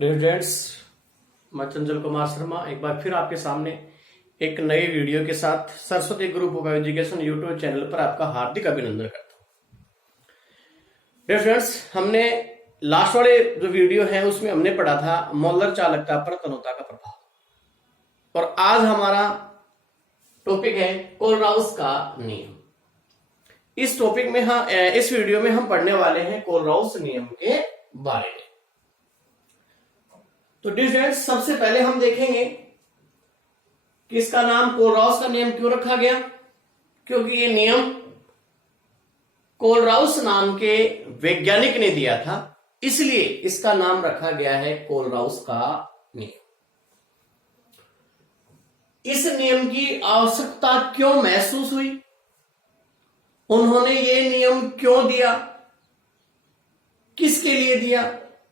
Students, मैं चंचल कुमार शर्मा एक बार फिर आपके सामने एक नए वीडियो के साथ Saraswati group of education YouTube channel पर आपका हार्दिक अभिनंदन करता हूं। स्टूडेंट्स, हमने लास्ट वाले जो वीडियो है उसमें हमने पढ़ा था मोलर चालकता पर तनुता का प्रभाव, और आज हमारा टॉपिक है कोलराउस का नियम। इस टॉपिक में इस वीडियो में हम पढ़ने वाले हैं कोलराउस नियम के बारे में। तो स्टूडेंट्स, सबसे पहले हम देखेंगे कि इसका नाम कोलराउस का नियम क्यों रखा गया, क्योंकि ये नियम कोलराउस नाम के वैज्ञानिक ने दिया था, इसलिए इसका नाम रखा गया है कोलराउस का नियम। इस नियम की आवश्यकता क्यों महसूस हुई, उन्होंने ये नियम क्यों दिया, किसके लिए दिया,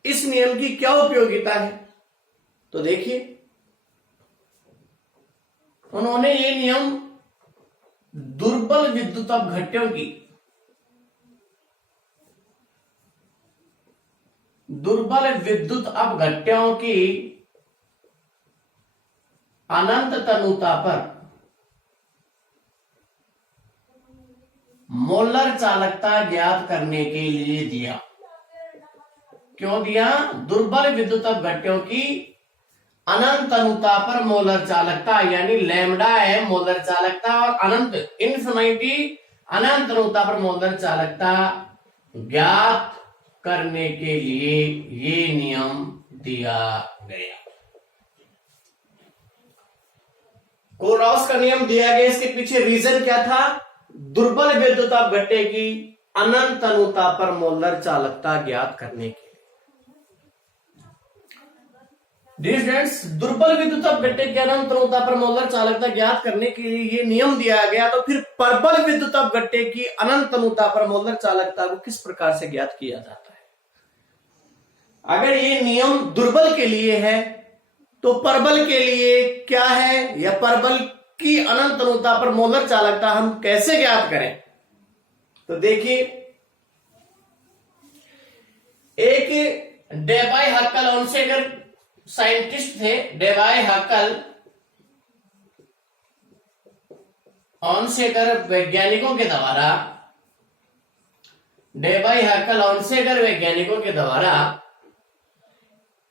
इस नियम की क्या उपयोगिता है, तो देखिए उन्होंने ये नियम दुर्बल विद्युत अपघट्यों की अनंत तनुता पर मोलर चालकता ज्ञात करने के लिए दिया। क्यों दिया? दुर्बल विद्युत अपघट्यों की अनंत तनुता पर मोलर चालकता, यानी लैम्डा है मोलर चालकता, और अनंत इन्फिनिटी अनंत तनुता पर मोलर चालकता ज्ञात करने के लिए ये नियम दिया गया। कोलराउस का नियम दिया गया, इसके पीछे रीजन क्या था? दुर्बल विद्युत अपघट्य की अनंत तनुता पर मोलर चालकता ज्ञात करने के। स्टूडेंट्स, दुर्बल विद्युत अपघट्य की अनंत तनुता पर मोलर चालकता ज्ञात करने के लिए ये नियम दिया गया। तो फिर प्रबल विद्युत अपघट्य की अनंत तनुता पर मोलर चालकता को किस प्रकार से ज्ञात किया जाता है? अगर ये नियम दुर्बल के लिए है तो प्रबल के लिए क्या है, या प्रबल की अनंत तनुता पर मोलर चालकता हम कैसे ज्ञात करें? तो देखिए, एक डेबाई हक्कल ऑनसेगर साइंटिस्ट थे, डेबाई हक्कल ऑनसेगर वैज्ञानिकों के द्वारा, डेबाई हक्कल ऑनसेगर वैज्ञानिकों के द्वारा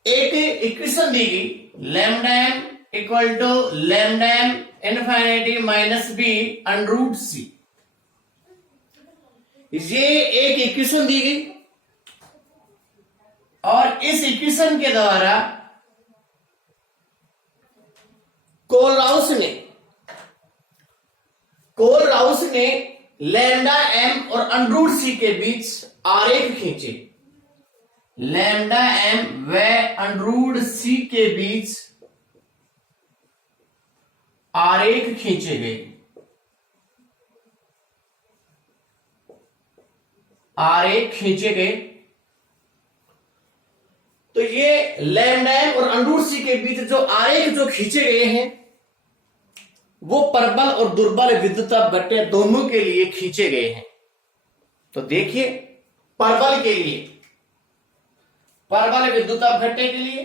एक इक्वेशन दी गई, lambda M equal to lambda M infinity minus B under root C. ये एक इक्वेशन दी गई, और इस इक्वेशन के द्वारा कोलराउस ने लैम्डा एम और अंडर रूट सी के बीच आरेख खींचे। लैम्डा एम व अंडर रूट सी के बीच आरेख खींचे गए। तो ये लैम्डा एम और अंडर रूट सी के बीच जो आरेख जो खींचे गए हैं वो प्रबल और दुर्बल विद्युत अपघट्य दोनों के लिए खींचे गए हैं। तो देखिए, प्रबल के लिए, प्रबल विद्युत अपघट्य के लिए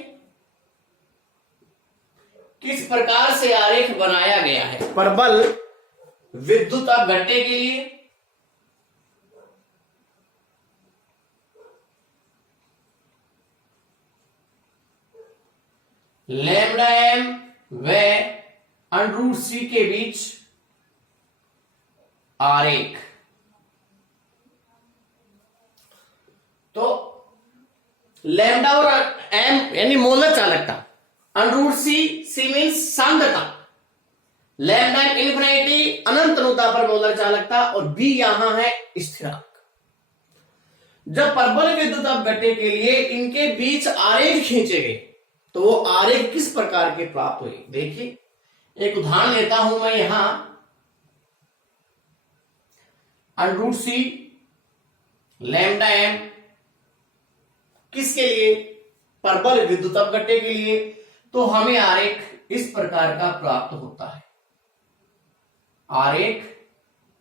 किस प्रकार से आरेख बनाया गया है? प्रबल विद्युत अपघट्य के लिए लैम्डा एम व अंडर रूट सी के बीच आरेख। तो लैम्डा और एम यानी मोलर चालकता, अंडर रूट सी मीन्स सांद्रता, लैम्डा एम इनफिनिटी अनंत तनुता पर मोलर चालकता, और बी यहां है स्थिरांक। जब प्रबल विद्युत अपघट्य के लिए इनके बीच आरेख खींचे गए तो वो आरेख किस प्रकार के प्राप्त हुए? देखिए, एक उदाहरण लेता हूं मैं यहां। अंडर रूट सी लैम्डा एम किसके लिए? प्रबल विद्युत अपघट्य के लिए। तो हमें आरेख इस प्रकार का प्राप्त होता है, आरेख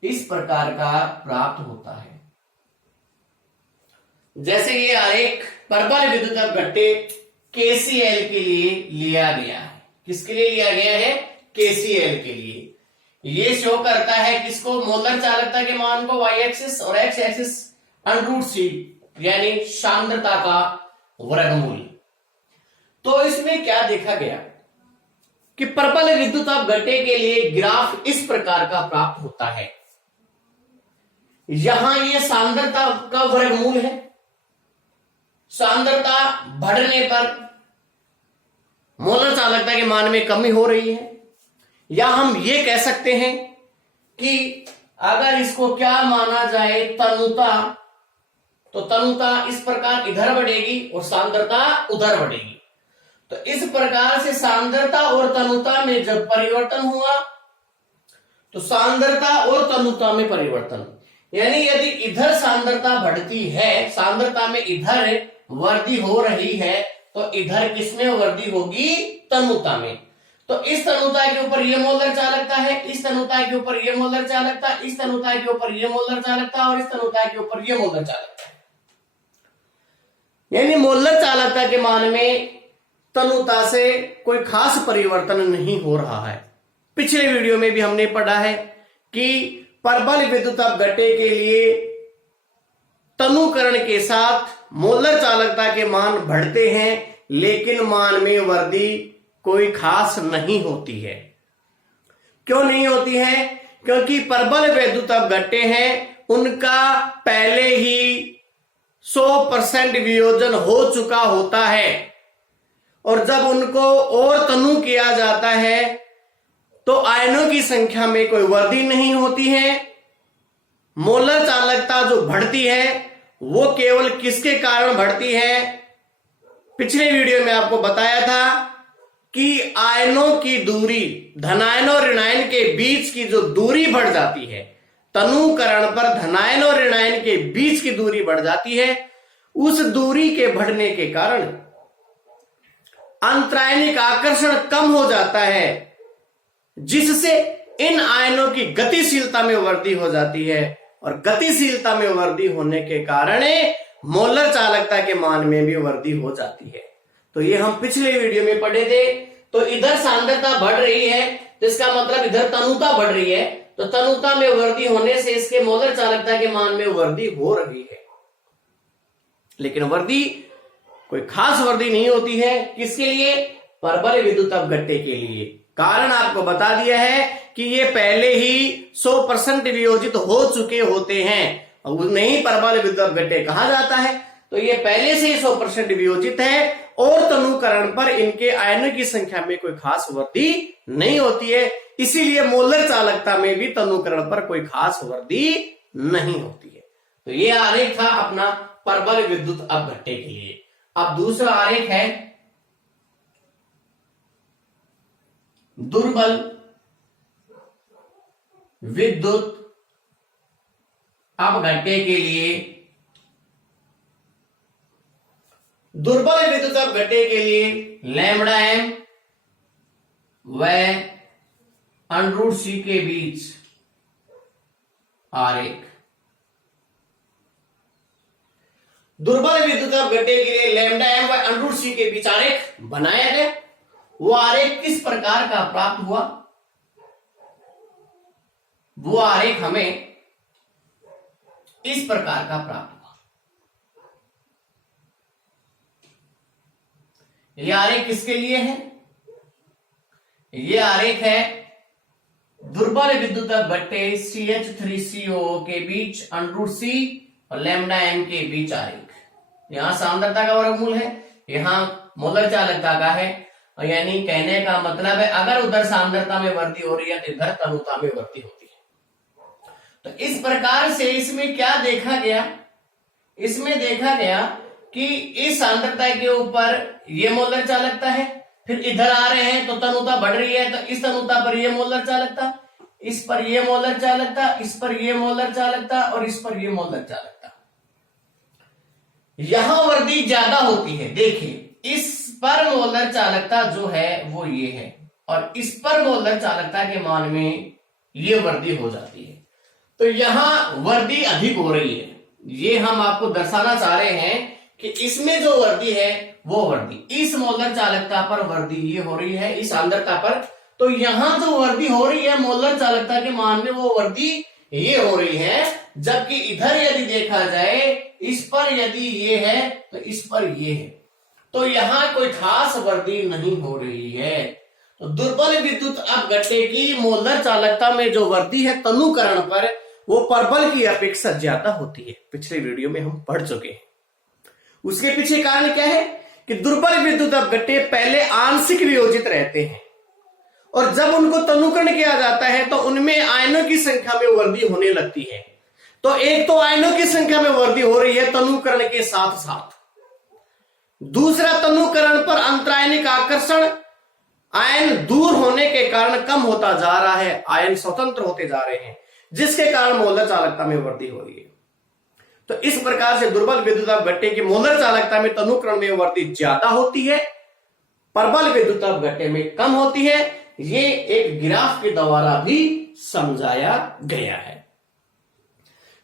इस प्रकार का प्राप्त होता है। जैसे ये आरेख प्रबल विद्युत अपघट्य KCl के लिए लिया गया है। किसके लिए लिया गया है? KCl के लिए। ये शो करता है किसको? मोलर चालकता के मान को y एक्सिस और x एक्सिस √c यानी सांद्रता का वर्गमूल। तो इसमें क्या देखा गया कि प्रबल विद्युत अपघट्य के लिए ग्राफ इस प्रकार का प्राप्त होता है। यहां ये सांद्रता का वर्गमूल है। सांद्रता बढ़ने पर मोलर चालकता के मान में कमी हो रही है, या हम ये कह सकते हैं कि अगर इसको क्या माना जाए तनुता, तो तनुता इस प्रकार इधर बढ़ेगी और सांद्रता उधर बढ़ेगी। तो इस प्रकार से सांद्रता और तनुता में जब परिवर्तन हुआ तो सांद्रता और तनुता में परिवर्तन, यानी यदि इधर सांद्रता बढ़ती है, सांद्रता में इधर वृद्धि हो रही है, तो इधर किसमें वृद्धि होगी? तनुता में। तो इस तनुता के ऊपर ये मोलर चालकता है, इस तनुता के ऊपर ये मोलर चालकता, इस तनुता के ऊपर ये मोलर चालकता और इस तनुता के ऊपर ये मोलर चालकता है। यानी मोलर चालकता के मान में तनुता से कोई खास परिवर्तन नहीं हो रहा है। पिछले वीडियो में भी हमने पढ़ा है कि प्रबल विद्युत अपघट्य के लिए तनुकरण के साथ मोलर चालकता के मान बढ़ते हैं, लेकिन मान में वृद्धि कोई खास नहीं होती है। क्यों नहीं होती है? क्योंकि प्रबल विद्युत अपघट्य हैं, उनका पहले ही 100% वियोजन हो चुका होता है, और जब उनको और तनु किया जाता है तो आयनों की संख्या में कोई वृद्धि नहीं होती है। मोलर चालकता जो बढ़ती है वो केवल किसके कारण बढ़ती है? पिछले वीडियो में आपको बताया था कि आयनों की दूरी, धनायन और ऋणायन के बीच की जो दूरी बढ़ जाती है, तनुकरण पर धनायन और ऋणायन के बीच की दूरी बढ़ जाती है। उस दूरी के बढ़ने के कारण अंतरायनिक आकर्षण कम हो जाता है, जिससे इन आयनों की गतिशीलता में वृद्धि हो जाती है, और गतिशीलता में वृद्धि होने के कारण मोलर चालकता के मान में भी वृद्धि हो जाती है। तो ये हम पिछले वीडियो में पढ़े थे। तो इधर सांद्रता बढ़ रही है तो इसका मतलब इधर तनुता बढ़ रही है, तो तनुता में वृद्धि होने से इसके मोलर चालकता के मान में वृद्धि हो रही है, लेकिन वृद्धि कोई खास वृद्धि नहीं होती है। किसके लिए? प्रबल विद्युत अपघट्य के लिए। कारण आपको बता दिया है कि ये पहले ही 100% वियोजित हो चुके होते हैं, और उन्हें ही प्रबल विद्युत अपघट्य कहा जाता है। तो ये पहले से ही 100% वियोजित है, और तनुकरण पर इनके आयनों की संख्या में कोई खास वृद्धि नहीं होती है, इसीलिए मोलर चालकता में भी तनुकरण पर कोई खास वृद्धि नहीं होती है। तो ये आरेख था अपना प्रबल विद्युत अपघट्य के लिए। अब दूसरा आरेख है दुर्बल विद्युत अपघट्य के लिए। दुर्बल विद्युत अपघट्य के लिए लैम्ब्डा m व √c के बीच आरेख। दुर्बल विद्युत अपघट्य के लिए लैम्ब्डा m व √c के बीच आरेख बनाया गया। वो आरेख किस प्रकार का प्राप्त हुआ? वो आरेख हमें इस प्रकार का प्राप्त हुआ। ये आरेख किसके लिए है? ये आरेख है दुर्बल विद्युत अपघट्य CH3COO के बीच √c और लैम्ब्डा m के बीच आरेख। यहां सांद्रता का वर्गमूल है, यहां मोलर चालकता का है, और यानी कहने का मतलब है अगर उधर सांद्रता में वृद्धि हो रही है तो इधर तनुता में वृद्धि होती है। तो इस प्रकार से इसमें क्या देखा गया? इसमें देखा गया कि इस सांद्रता के ऊपर ये मोलर चालकता है, फिर इधर आ रहे हैं तो तनुता बढ़ रही है, तो इस तनुता पर ये मोलर चालकता, इस पर ये मोलर चालकता, इस पर ये मोलर चालकता और इस पर ये मोलर चालकता। यहां वृद्धि ज्यादा होती है। देखिए, इस पर मोलर चालकता जो है वो ये है, और इस पर मोलर चालकता के मान में ये वृद्धि हो जाती है। तो यहां वृद्धि अधिक हो रही है। ये हम आपको दर्शाना चाह रहे हैं कि इसमें जो वर्दी है वो वर्दी इस मोलर चालकता पर वर्दी ये हो रही है इस सांद्रता पर, तो यहां जो वर्दी हो रही है मोलर चालकता के मान में वो वर्दी ये हो रही है, जबकि इधर यदि देखा जाए इस पर यदि ये है तो इस पर ये है, तो यहां कोई खास वर्दी नहीं हो रही है। तो दुर्बल विद्युत अपघट्य की मोलर चालकता में जो वर्दी है तनुकरण पर वो परबल की अपेक्षा ज्यादा होती है। पिछले वीडियो में हम पढ़ चुके हैं। उसके पीछे कारण क्या है कि दुर्बल विद्युत अपघट्य पहले आंशिक वियोजित रहते हैं और जब उनको तनुकरण किया जाता है तो उनमें आयनों की संख्या में वृद्धि होने लगती है। तो एक तो आयनों की संख्या में वृद्धि हो रही है तनुकरण के साथ साथ, दूसरा तनुकरण पर अंतरायनिक आकर्षण आयन दूर होने के कारण कम होता जा रहा है, आयन स्वतंत्र होते जा रहे हैं, जिसके कारण मोलर चालकता में वृद्धि हो रही है। तो इस प्रकार से दुर्बल विद्युत अपघट्य की मोलर चालकता में तनुकरण में वृद्धि ज्यादा होती है, प्रबल विद्युत अपघट्य में कम होती है। ये एक ग्राफ के द्वारा भी समझाया गया है।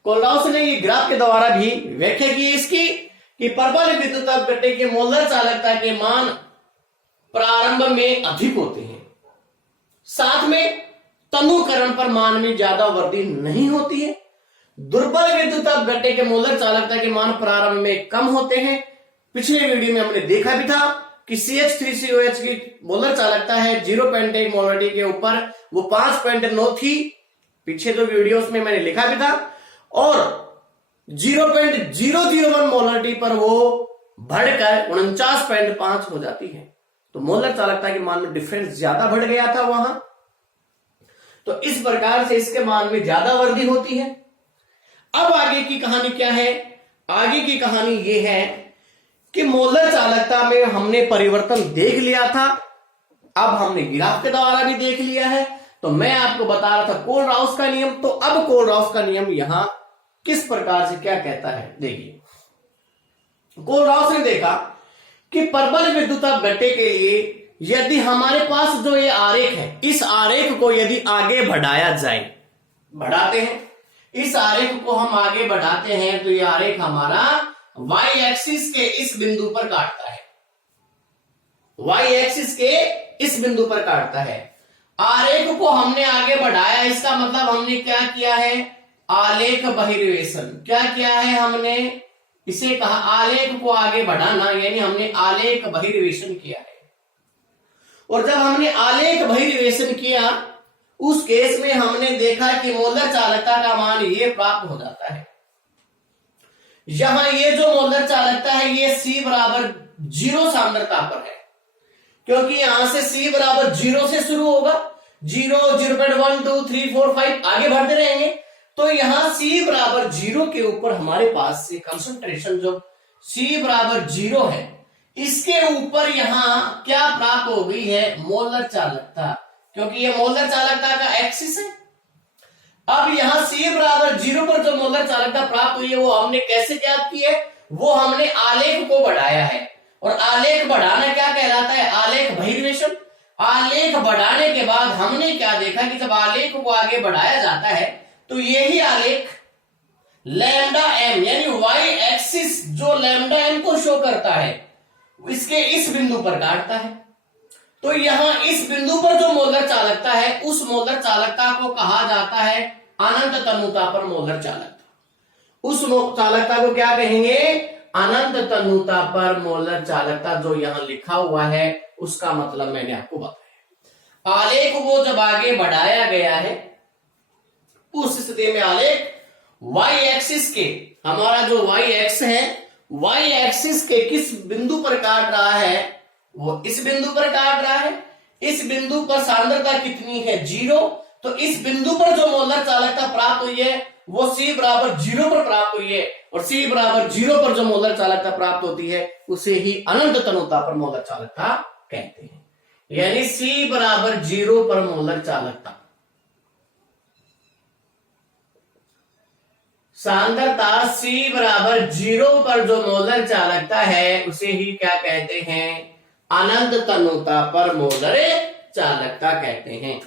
कोलराउस ने ये ग्राफ के द्वारा भी व्याख्या की इसकी कि प्रबल विद्युत अपघट्य के मोलर चालकता के मान प्रारंभ में अधिक होते हैं, साथ में तनुकरण पर मान में ज्यादा वृद्धि नहीं होती है। दुर्बल विद्युत अपघट्य के मोलर चालकता के मान प्रारंभ में कम होते हैं। पिछले वीडियो में हमने देखा भी था कि CH3COH की मोलर चालकता है 0.1 मोलरिटी के ऊपर वो 5.9 थी, पीछे जो वीडियोस में मैंने लिखा भी था, और 0.001 मोलरिटी पर वो बढ़कर 49.5 हो जाती है। तो मोलर चालकता के मान में डिफरेंस ज्यादा बढ़ गया था वहां, तो इस प्रकार से इसके मान में ज्यादा वृद्धि होती है। अब आगे की कहानी क्या है? आगे की कहानी ये है कि मोलर चालकता में हमने परिवर्तन देख लिया था, अब हमने ग्राफ के द्वारा भी देख लिया है। तो मैं आपको बता रहा था कोलराउस का नियम, तो अब कोलराउस का नियम यहां किस प्रकार से क्या कहता है देखिए। कोलराउस ने देखा कि प्रबल विद्युत अपघट्य के लिए यदि हमारे पास जो ये आरेख है, इस आरेख को यदि आगे बढ़ाया जाए, बढ़ाते हैं इस आरेख को हम आगे बढ़ाते हैं तो ये आरेख हमारा y एक्सिस के इस बिंदु पर काटता है, y एक्सिस के इस बिंदु पर काटता है। आरेख को हमने आगे बढ़ाया, इसका मतलब हमने क्या किया है? आलेख बहिर्वेशन। क्या किया है हमने? इसे कहा आलेख को आगे बढ़ाना, यानी हमने आलेख बहिर्वेशन किया है। और जब हमने आलेख बहिर्वेशन किया उस केस में हमने देखा कि मोलर चालकता का मान ये प्राप्त हो जाता है। यहां ये जो मोलर चालकता है ये C बराबर 0 सांद्रता पर है, क्योंकि यहां से C बराबर 0 से शुरू होगा, 0, 0.1, 2, 3, 4, 5 आगे बढ़ते रहेंगे। तो यहां C बराबर 0 के ऊपर हमारे पास से कंसंट्रेशन जो C बराबर 0 है, इसके ऊपर यहां क्या प्राप्त हो गई है? मोलर चालकता, क्योंकि ये मोलर चालकता का एक्सिस है। अब यहां C बराबर 0 पर जो मोलर चालकता प्राप्त हुई है वो हमने कैसे ज्ञात की है? वो हमने आलेख को बढ़ाया है, और आलेख बढ़ाना क्या कहलाता है? आलेख बहिर्वेशन। आलेख बढ़ाने के बाद हमने क्या देखा कि जब आलेख को आगे बढ़ाया जाता है तो यही आलेख लैम्डा m यानी y एक्सिस जो लैम्डा m को शो करता है इसके इस बिंदु पर काटता है। तो यहां इस बिंदु पर जो मोलर चालकता है उस मोलर चालकता को कहा जाता है अनंत तनुता पर मोलर चालकता। उस चालकता को क्या कहेंगे? अनंत तनुता पर मोलर चालकता। जो यहां लिखा हुआ है उसका मतलब मैंने आपको बताया। आलेख को जब आगे बढ़ाया गया है उस स्थिति में आलेख y एक्सिस के, हमारा जो y एक्स है, y एक्सिस के किस बिंदु पर काट रहा है? वो इस बिंदु पर काट रहा है। इस बिंदु पर सांद्रता कितनी है? 0। तो इस बिंदु पर जो मोलर चालकता प्राप्त हुई है वो C बराबर 0 पर प्राप्त हुई है, और C बराबर 0 पर जो मोलर चालकता प्राप्त होती है उसे ही अनंत तनुता पर मोलर चालकता कहते हैं। यानी C बराबर 0 पर मोलर चालकता, सांद्रता C बराबर 0 पर जो मोलर चालकता है उसे ही क्या कहते हैं? अनंत तनुता पर मोलर चालकता कहते हैं।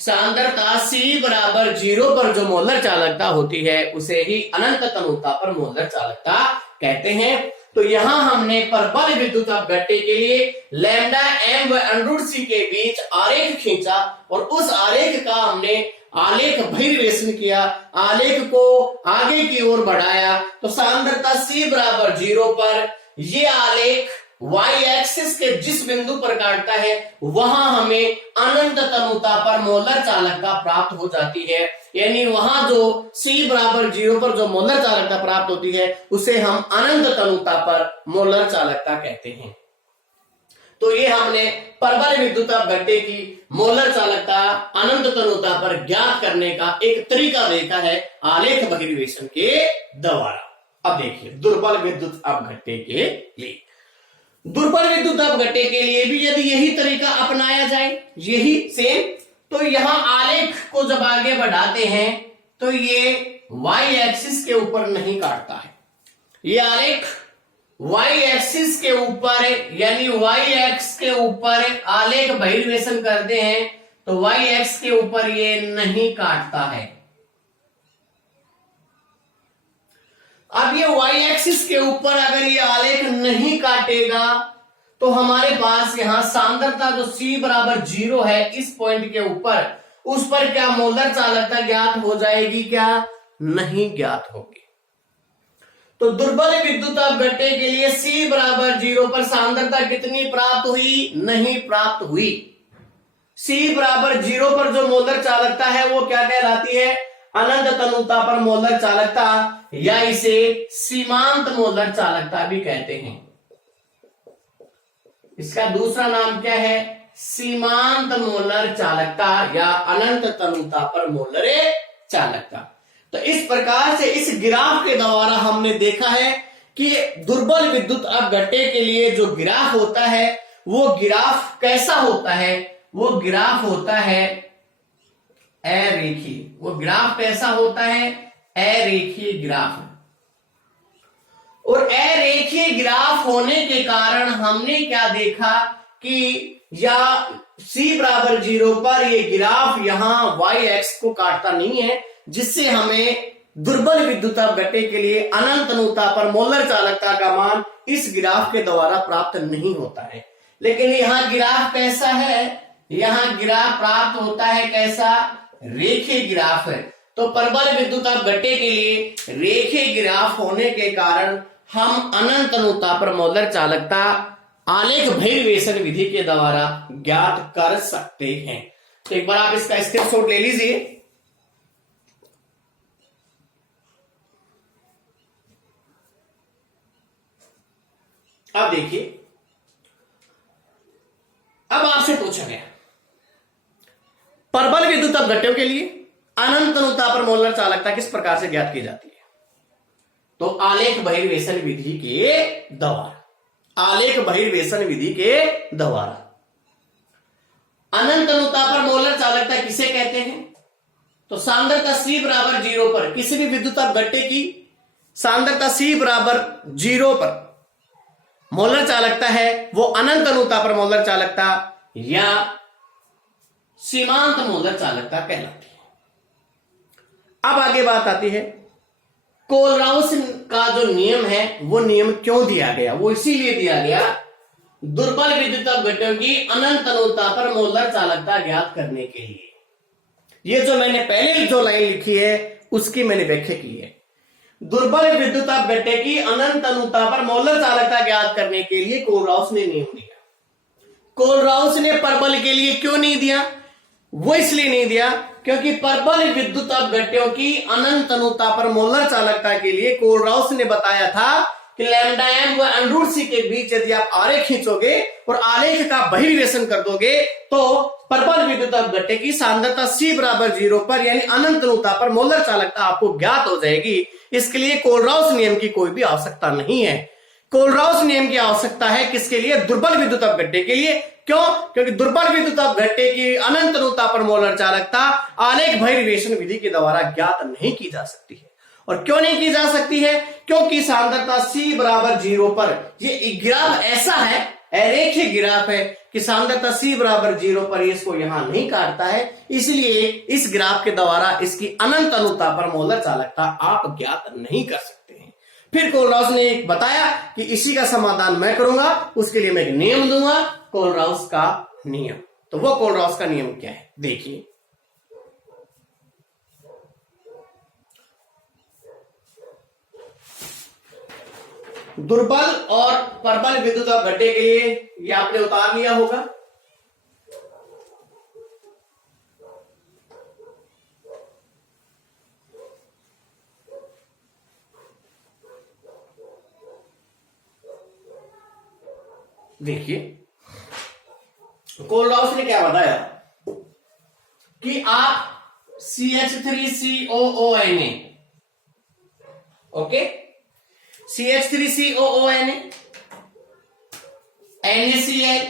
सांद्रता C बराबर 0 पर जो मोलर चालकता होती है उसे ही अनंत तनुता पर मोलर चालकता कहते हैं। तो यहां हमने प्रबल विद्युत अपघट्य के लिए लैम्डा एम व √c के बीच आरेख खींचा और उस आरेख का हमने आलेख बहिर्वेशन किया, आलेख को आगे की ओर बढ़ाया। तो सांद्रता C बराबर 0 पर ये आलेख y एक्सिस के जिस बिंदु पर काटता है वहां हमें अनंत तनुता पर मोलर चालकता प्राप्त हो जाती है। यानी वहां जो C बराबर 0 पर जो मोलर चालकता प्राप्त होती है उसे हम अनंत तनुता पर मोलर चालकता कहते हैं। तो ये हमने प्रबल विद्युत अपघट्य की मोलर चालकता अनंत तनुता पर ज्ञात करने का एक तरीका देखा है आलेख बहिर्वेशन के द्वारा। अब देखिए दुर्बल विद्युत अपघट्य के लिए, दुर्बल विद्युत अपघट्य के लिए भी यदि यही तरीका अपनाया जाए, यही सेम, तो यहां आलेख को जब आगे बढ़ाते हैं तो ये y एक्सिस के ऊपर नहीं काटता है। ये आलेख y एक्सिस के ऊपर यानी y एक्स के ऊपर आलेख बहिर्वेशन करते हैं तो y एक्स के ऊपर ये नहीं काटता है। अब ये y एक्सिस के ऊपर अगर ये आलेख नहीं काटेगा तो हमारे पास यहां सांद्रता जो C बराबर 0 है इस पॉइंट के ऊपर, उस पर क्या मोलर चालकता ज्ञात हो जाएगी? क्या नहीं ज्ञात होगी। तो दुर्बल विद्युत अपघट्य के लिए C बराबर 0 पर सांद्रता कितनी प्राप्त हुई? नहीं प्राप्त हुई। C बराबर 0 पर जो मोलर चालकता है वो क्या कहलाती है? अनंत तनुता पर मोलर चालकता, या इसे सीमांत मोलर चालकता भी कहते हैं। इसका दूसरा नाम क्या है? सीमांत मोलर चालकता या अनंत तनुता पर मोलर चालकता। तो इस प्रकार से इस ग्राफ के द्वारा हमने देखा है कि दुर्बल विद्युत अपघट्य के लिए जो ग्राफ होता है वो ग्राफ कैसा होता है? वो ग्राफ होता है अरेखीय। वो ग्राफ कैसा होता है? अरेखीय ग्राफ। और अरेखीय ग्राफ होने के कारण हमने क्या देखा कि या C बराबर 0 पर ये ग्राफ यहां y एक्स को काटता नहीं है, जिससे हमें दुर्बल विद्युत अपघट्य के लिए अनंत तनुता पर मोलर चालकता का मान इस ग्राफ के द्वारा प्राप्त नहीं होता है। लेकिन यहां ग्राफ कैसा है? यहां ग्राफ प्राप्त होता है कैसा? रेखीय ग्राफ है। तो प्रबल विद्युत अपघट्य के लिए रेखीय ग्राफ होने के कारण हम अनंत तनुता पर मोलर चालकता आलेख बहिर्वेशन विधि के द्वारा ज्ञात कर सकते हैं। तो एक बार आप इसका स्क्रीनशॉट ले लीजिए। अब देखिए, अब आपसे पूछा गया प्रबल विद्युत अपघट्यों के लिए अनंत तनुता पर मोलर चालकता किस प्रकार से ज्ञात की जाती है? तो आलेख बहिर्वेशन विधि के द्वारा, आलेख बहिर्वेशन विधि के द्वारा। अनंत तनुता पर मोलर चालकता किसे कहते हैं? तो सांद्रता C बराबर 0 पर किसी भी विद्युत अपघट्य की सांद्रता C बराबर 0 पर मोलर चालकता है वो अनंत तनुता पर मोलर चालकता या सीमांत मोलर चालकता कहलाती है। अब आगे बात आती है कोलराउस का जो नियम है वो नियम क्यों दिया गया? वो इसीलिए दिया गया दुर्बल विद्युत अपघट्यों की अनंत तनुता पर मोलर चालकता ज्ञात करने के लिए। ये जो मैंने पहले जो लाइन लिखी है उसकी मैंने व्याख्या की है। दुर्बल विद्युत अपघट्य की अनंत तनुता पर मोलर चालकता ज्ञात करने के लिए कोलराउस ने नियम दिया। कोलराउस ने प्रबल के लिए क्यों नहीं दिया? वो इसलिए नहीं दिया क्योंकि प्रबल विद्युत अपघट्यों की अनंत तनुता पर मोलर चालकता के लिए कोलराउस ने बताया था कि लैम्डा एम व √c के बीच यदि आप आरेख खींचोगे और आलेख का बहिर्वेशन कर दोगे तो प्रबल विद्युत अपघट्य की सांद्रता C बराबर 0 पर यानी अनंत तनुता पर मोलर चालकता आपको ज्ञात हो जाएगी। इसके लिए कोलराउस नियम की कोई भी आवश्यकता नहीं है। कोलराउस नियम की आवश्यकता है किसके लिए? दुर्बल विद्युत अपघट्य के लिए। क्यों? क्योंकि दुर्बल विद्युत अपघट्य की अनंत तनुता पर मोलर चालकता आलेख बहिर्वेशन विधि के द्वारा ज्ञात नहीं की जा सकती है। और क्यों नहीं की जा सकती है? क्योंकि सांद्रता C बराबर 0 पर ये ग्राफ ऐसा है, अरेखीय ग्राफ है कि सांद्रता C बराबर 0 पर इसको यहां नहीं काटता है, इसलिए इस ग्राफ के द्वारा इसकी अनंत तनुता पर मोलर चालकता आप ज्ञात नहीं कर सकते हैं। फिर कोलराउस ने बताया कि इसी का समाधान मैं करूंगा, उसके लिए मैं एक नियम दूंगा, कोलराउस का नियम। तो वो कोलराउस का नियम क्या है देखिए। दुर्बल और प्रबल विद्युत अपघट्य के लिए ये आपने उतार लिया होगा। देखिए कोलराउस ने क्या बताया कि आप CH3COONA, ओके, CH3COONA, NaCl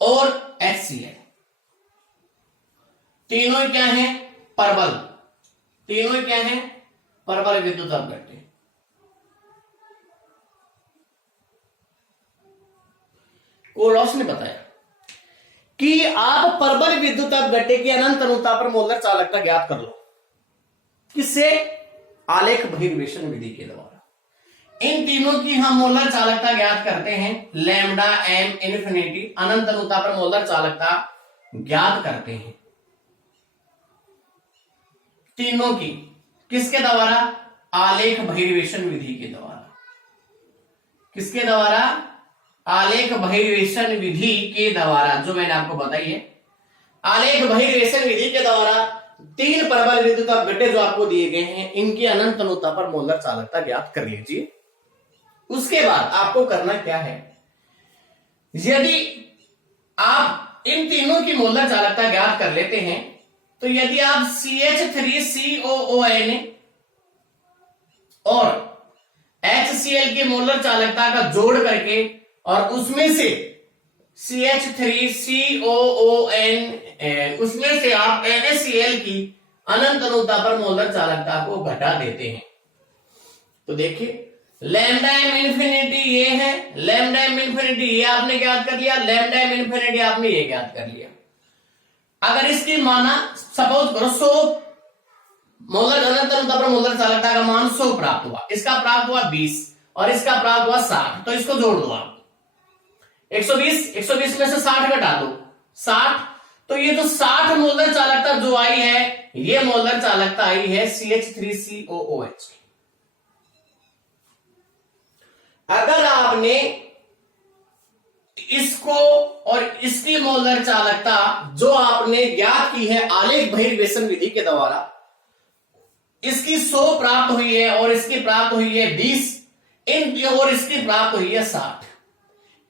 और HCl तीनों क्या हैं? प्रबल, तीनों क्या हैं? प्रबल विद्युत अपघट्य। कोलराउस ने बताया कि आप प्रबल विद्युत अपघट्य की अनंत अनुता पर मोलर चालकता ज्ञात कर लो। किससे? आलेख बहिर्वेशन विधि के द्वारा। इन तीनों की हम मोलर चालकता ज्ञात करते हैं, लैम्डा एम इन्फिनिटी, अनंत अनुता पर मोलर चालकता ज्ञात करते हैं तीनों की। किसके द्वारा? आलेख बहिर्वेशन विधि के द्वारा। किसके द्वारा? आलेख बहिर्वेशन विधि के द्वारा, जो मैंने आपको बताई है। आलेख बहिर्वेशन विधि के द्वारा तीन प्रबल विद्युत अपघट्य जो आपको दिए गए हैं, इनकी अनंत अनुता पर मोलर चालकता ज्ञात कर लीजिए। उसके बाद आपको करना क्या है, यदि आप इन तीनों की मोलर चालकता ज्ञात कर लेते हैं, तो यदि आप CH3COONA और HCl की मोलर चालकता का जोड़ करके और उसमें से CH3COON उसमें से आप NaCl की अनंत अनुता पर मोलर चालकता को घटा देते हैं, तो देखिए लैम्डा एम इन्फिनिटी ये है, लैम्डा एम इन्फिनिटी ये आपने ज्ञात कर लिया, लैम्डा एम इन्फिनिटी आपने ये ज्ञात कर लिया। अगर इसकी माना सपोज करो 100 मोलर अनंत अनुता पर मोलर चालकता का मान 100 प्राप्त हुआ, इसका प्राप्त हुआ 20 और इसका प्राप्त हुआ 60, तो इसको जोड़ दो आप 120 में से 60 घटा दो 60, तो ये जो 60 मोलर चालकता जो आई है, ये मोलर चालकता आई है CH3COOH की। अगर आपने इसको और इसकी मोलर चालकता जो आपने ज्ञात की है आलेख बहिर्वेशन विधि के द्वारा, इसकी 100 प्राप्त हुई है और इसकी प्राप्त हुई है 20, और इसकी प्राप्त हुई है 60,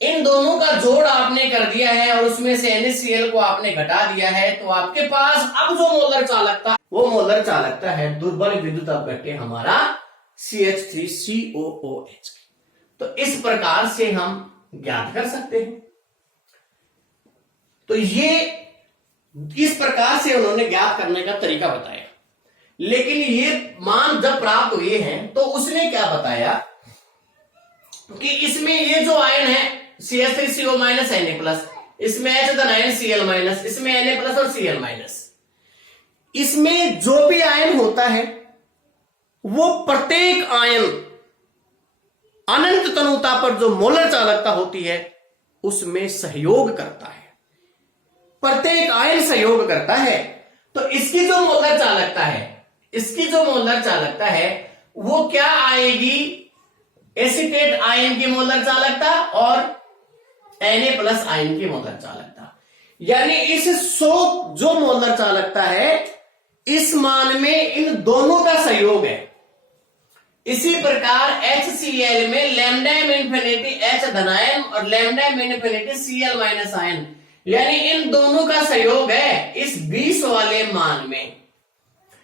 इन दोनों का जोड़ आपने कर दिया है और उसमें से NaCl को आपने घटा दिया है, तो आपके पास अब जो मोलर चालकता, वो मोलर चालकता है दुर्बल विद्युत अपघट्य हमारा CH3COOH। तो इस प्रकार से हम ज्ञात कर सकते हैं। तो ये इस प्रकार से उन्होंने ज्ञात करने का तरीका बताया, लेकिन ये मान जब प्राप्त हुए हैं तो उसने क्या बताया कि इसमें ये जो आयन है CH3CO Na+, इसमें H धनायन Cl-, इसमें Na+ और Cl-, इसमें जो भी आयन होता है वो प्रत्येक आयन अनंत तनुता पर जो मोलर चालकता होती है उसमें सहयोग करता है, प्रत्येक आयन सहयोग करता है। तो इसकी जो मोलर चालकता है, इसकी जो मोलर चालकता है वो क्या आएगी? एसीटेट आयन की मोलर चालकता और Na+ आयन की मोलर चालकता, यानी इस 100 जो मोलर चालकता है इस मान में इन दोनों का सहयोग है। इसी प्रकार HCl में लैम्डा एम इन्फिनिटी H धनायन और लैम्डा एम इन्फिनिटी Cl- आयन, यानी इन दोनों का सहयोग है इस 20 वाले मान में,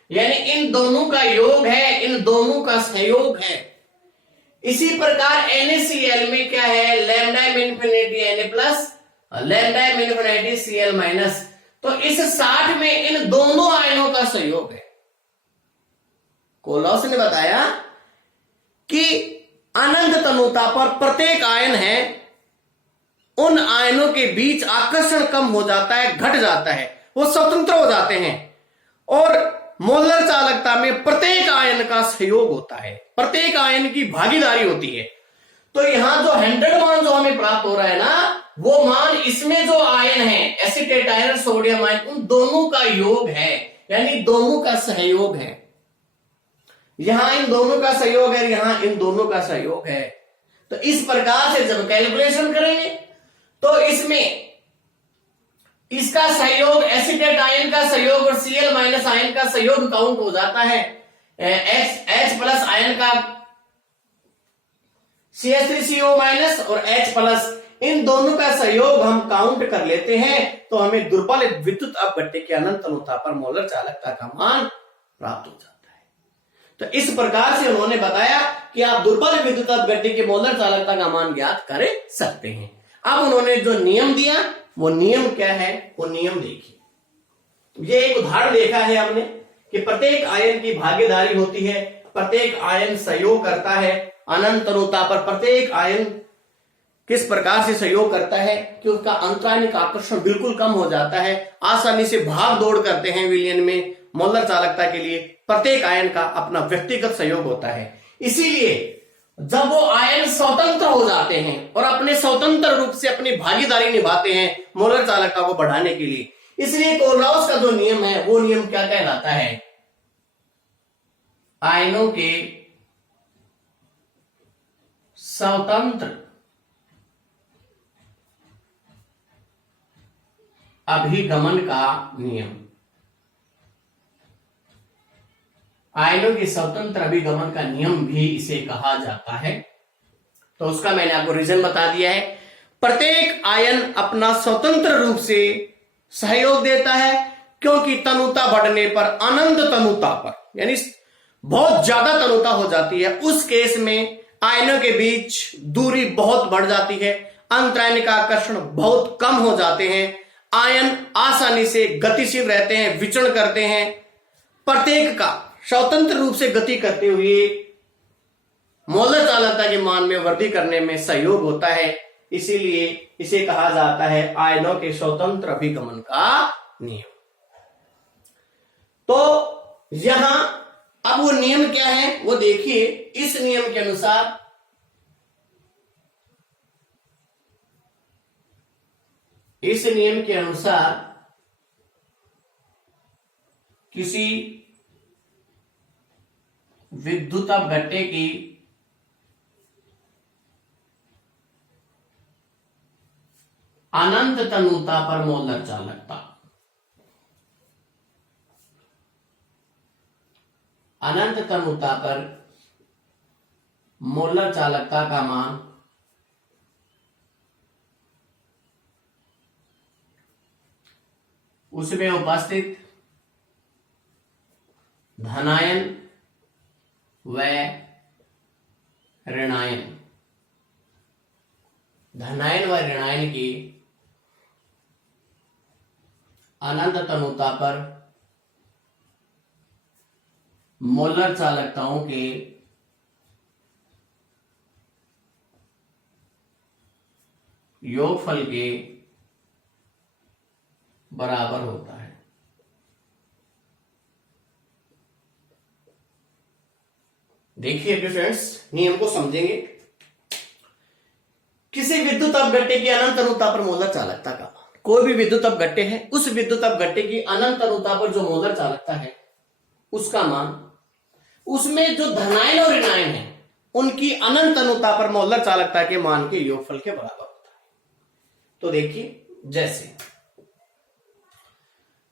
यानी इन दोनों का योग है, इन दोनों का सहयोग है। इसी प्रकार NaCl में क्या है? Lambda m infinity Na+, lambda m infinity Cl-, तो इस 60 में इन दोनों आयनों का सहयोग है। कोलराउस ने बताया कि अनंत तनुता पर प्रत्येक आयन है, उन आयनों के बीच आकर्षण कम हो जाता है, घट जाता है, वो स्वतंत्र हो जाते हैं और मोलर चालकता में प्रत्येक आयन का सहयोग होता है, प्रत्येक आयन की भागीदारी होती है। तो यहां जो 100 मान जो हमें प्राप्त हो रहा है ना, वो मान इसमें जो आयन है एसीटेट आयन, सोडियम आयन, उन दोनों का योग है, यानी दोनों का सहयोग है। यहां इन दोनों का सहयोग है, यहां इन दोनों का सहयोग है। तो इस प्रकार से जब कैलकुलेशन करेंगे तो इसमें इसका सहयोग, एसीटेट आयन का सहयोग और Cl माइनस आयन का सहयोग काउंट हो जाता है। H प्लस आयन का CH3CO माइनस और H प्लस, इन दोनों का सहयोग हम काउंट कर लेते हैं तो हमें दुर्बल विद्युत अपघट्य के अनंत अनुता पर मोलर चालकता का मान प्राप्त हो जाता है। तो इस प्रकार से उन्होंने बताया कि आप दुर्बल विद्युत अपघट्य के मोलर चालकता का मान ज्ञात कर सकते हैं। अब उन्होंने जो नियम दिया, वो नियम क्या है, वो नियम देखिए। ये एक उदाहरण देखा है हमने कि प्रत्येक आयन की भागीदारी होती है, प्रत्येक आयन सहयोग करता है अनंत अनुता पर। प्रत्येक आयन किस प्रकार से सहयोग करता है कि उसका अंतरायनिक आकर्षण बिल्कुल कम हो जाता है, आसानी से भाग दौड़ करते हैं विलयन में। मोलर चालकता के लिए प्रत्येक आयन का अपना व्यक्तिगत सहयोग होता है। इसीलिए जब वो आयन स्वतंत्र हो जाते हैं और अपने स्वतंत्र रूप से अपनी भागीदारी निभाते हैं मोलर चालकता को बढ़ाने के लिए, इसलिए कोलराउस का जो नियम है वो नियम क्या कहलाता है, आयनों के स्वतंत्र अभिगमन का नियम। आयनों के स्वतंत्र अभिगमन का नियम भी इसे कहा जाता है। तो उसका मैंने आपको रीजन बता दिया है। प्रत्येक आयन अपना स्वतंत्र रूप से सहयोग देता है, क्योंकि तनुता बढ़ने पर, अनंत तनुता पर, यानी बहुत ज्यादा तनुता हो जाती है, उस केस में आयनों के बीच दूरी बहुत बढ़ जाती है, अंतरायनिक आकर्षण बहुत कम हो जाते हैं, आयन आसानी से गतिशील रहते हैं, विचरण करते हैं। प्रत्येक का स्वतंत्र रूप से गति करते हुए मोलर चालकता के मान में वृद्धि करने में सहयोग होता है। इसीलिए इसे कहा जाता है आयनों के स्वतंत्र अभिगमन का नियम। तो यहां अब वो नियम क्या है वो देखिए। इस नियम के अनुसार किसी विद्युत अपघट्य की अनंत तनुता पर मोलर चालकता, अनंत तनुता पर मोलर चालकता का मान उसमें उपस्थित धनायन व ऋणायन, धनायन व ऋणायन की अनंत तनुता पर मोलर चालकताओं के योगफल के बराबर होता है। देखिए फ्रेंड्स, नियम को समझेंगे। किसी विद्युत अपघट्य की अनंत अनुता पर मोलर चालकता का, कोई भी विद्युत अपघट्य है, उस विद्युत अपघट्य की अनंत अनुता पर जो मोलर चालकता है उसका मान, उसमें जो धनायन और ऋणायन है उनकी अनंत अनुता पर मोलर चालकता के मान के योगफल के बराबर होता है। तो देखिए, जैसे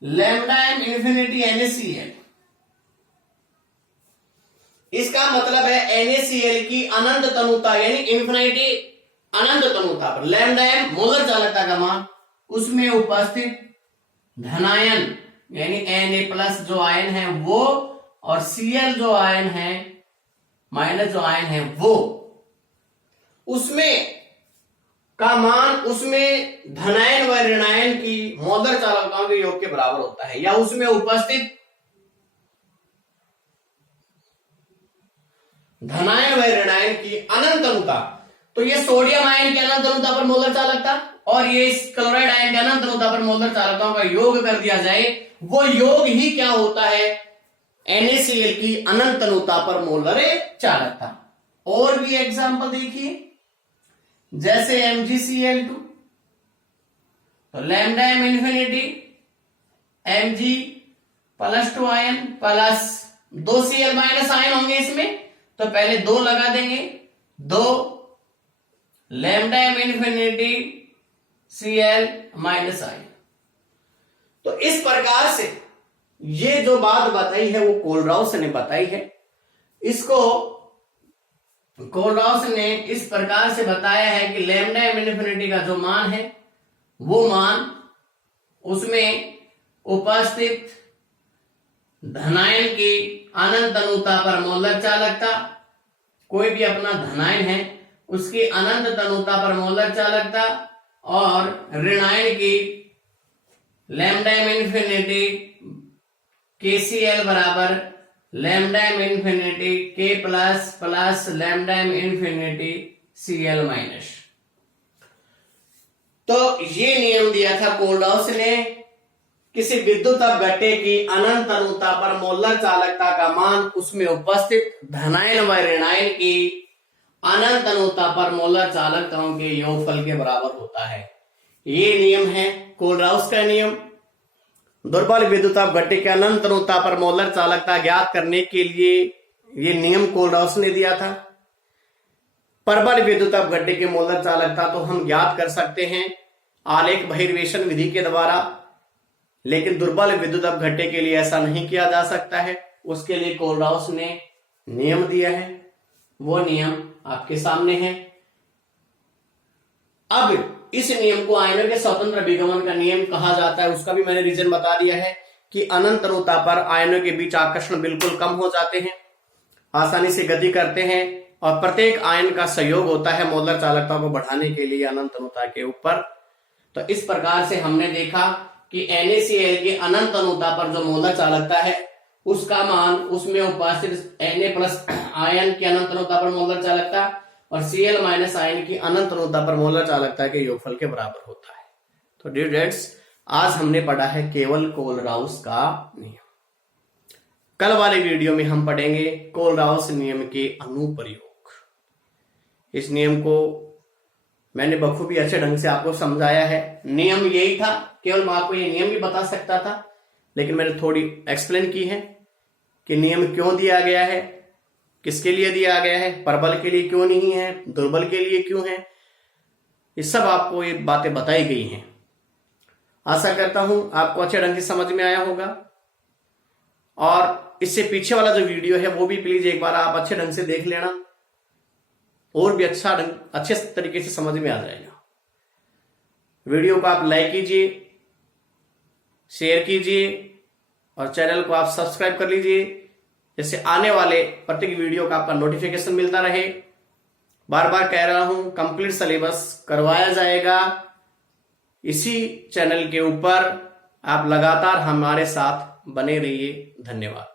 लैम्डा एम इन्फिनिटी NaCl, इसका मतलब है NaCl की अनंत तनुता यानी इन्फिनिटी अनंत तनुता पर लैम्डा एम मोलर चालकता का मान, उसमें उपस्थित धनायन यानी Na+ जो आयन है वो, और Cl जो आयन है माइनस जो आयन है वो, उसमें का मान उसमें धनायन व ऋणायन की मोलर चालकताओं के योग के बराबर होता है, या उसमें उपस्थित धनायन व ऋणायन की अनंत अनुता। तो ये सोडियम आयन की अनंत अनुता पर मोलर चालकता और ये क्लोराइड आयन की अनंत अनुता पर मोलर चालकताओं का योग कर दिया जाए, वो योग ही क्या होता है, NaCl की अनंत अनुता पर मोलर चालकता। और भी एग्जांपल देखिए, जैसे MgCl2, तो lambda m infinity Mg +2 ion plus 2 Cl minus ion होंगे इसमें, तो पहले 2 लगा देंगे, 2 lambda m infinity Cl minus ion. तो इस प्रकार से ये जो बात बताई है वो कोलराउस ने बताई है। इसको कोलराउस ने इस प्रकार से बताया है कि लैम्डा m इंफिनिटी का जो मान है वो मान उसमें उपस्थित धनायन की अनंत अनुता पर मोलर चालकता, कोई भी अपना धनायन है उसकी अनंत तनुता पर मोलर चालकता, और ऋणायन की लैम्डा m इंफिनिटी KCl बराबर lambda m infinity K plus plus lambda m infinity Cl minus. तो ये नियम दिया था कोलराउस ने, किसी विद्युत अपघट्य की अनंत अनुता पर मोलर चालकता का मान उसमें उपस्थित धनायन व ऋणायन की अनंत अनुता पर मोलर चालकताओं के योगफल के बराबर होता है। ये नियम है कोलराउस का नियम। दुर्बल विद्युत अपघट्य के अनंत अनुता पर मोलर चालकता ज्ञात करने के लिए ये नियम कोलराउस ने दिया था। प्रबल विद्युत अपघट्य के मोलर चालकता तो हम ज्ञात कर सकते हैं आलेख बहिर्वेशन विधि के द्वारा, लेकिन दुर्बल विद्युत अपघट्य के लिए ऐसा नहीं किया जा सकता है। उसके लिए कोलराउस ने नियम दिया है, वो नियम आपके सामने है। अब इस नियम को आयनों के स्वतंत्र विगमन का नियम कहा जाता है। उसका भी मैंने रीजन बता दिया है कि अनंत अनुता पर आयनों के बीच आकर्षण बिल्कुल कम हो जाते हैं, आसानी से गति करते हैं, और प्रत्येक आयन का सहयोग होता है मोलर चालकता को बढ़ाने के लिए अनंत अनुता के ऊपर। तो इस प्रकार से हमने देखा कि NaCl की अनंत अनुता पर जो मोलर चालकता है उसका मान उसमें उपस्थित Na प्लस आयन की अनंत अनुता पर मोलर चालकता और Cl माइनस आयन की अनंत अनुता पर मोलर चालकता के योगफल के बराबर होता है। तो डियर फ्रेंड्स, आज हमने पढ़ा है केवल कोलराउस का नियम। कल वाले वीडियो में हम पढ़ेंगे कोलराउस नियम के अनुप्रयोग। इस नियम को मैंने बखूबी अच्छे ढंग से आपको समझाया है। नियम यही था, केवल मैं आपको ये नियम भी बता सकता था, लेकिन मैंने थोड़ी एक्सप्लेन की है कि नियम क्यों दिया गया है, किसके लिए दिया गया है, प्रबल के लिए क्यों नहीं है, दुर्बल के लिए क्यों है, ये सब आपको ये बातें बताई गई हैं। आशा करता हूं आपको अच्छे ढंग से समझ में आया होगा, और इससे पीछे वाला जो वीडियो है वो भी प्लीज एक बार आप अच्छे ढंग से देख लेना, और भी अच्छे तरीके से समझ में आ जाएगा। वीडियो को आप लाइक कीजिए, शेयर कीजिए, और चैनल को आप सब्सक्राइब कर लीजिए, जैसे आने वाले प्रत्येक वीडियो का आपका नोटिफिकेशन मिलता रहे। बार बार कह रहा हूं, कंप्लीट सिलेबस करवाया जाएगा इसी चैनल के ऊपर। आप लगातार हमारे साथ बने रहिए। धन्यवाद।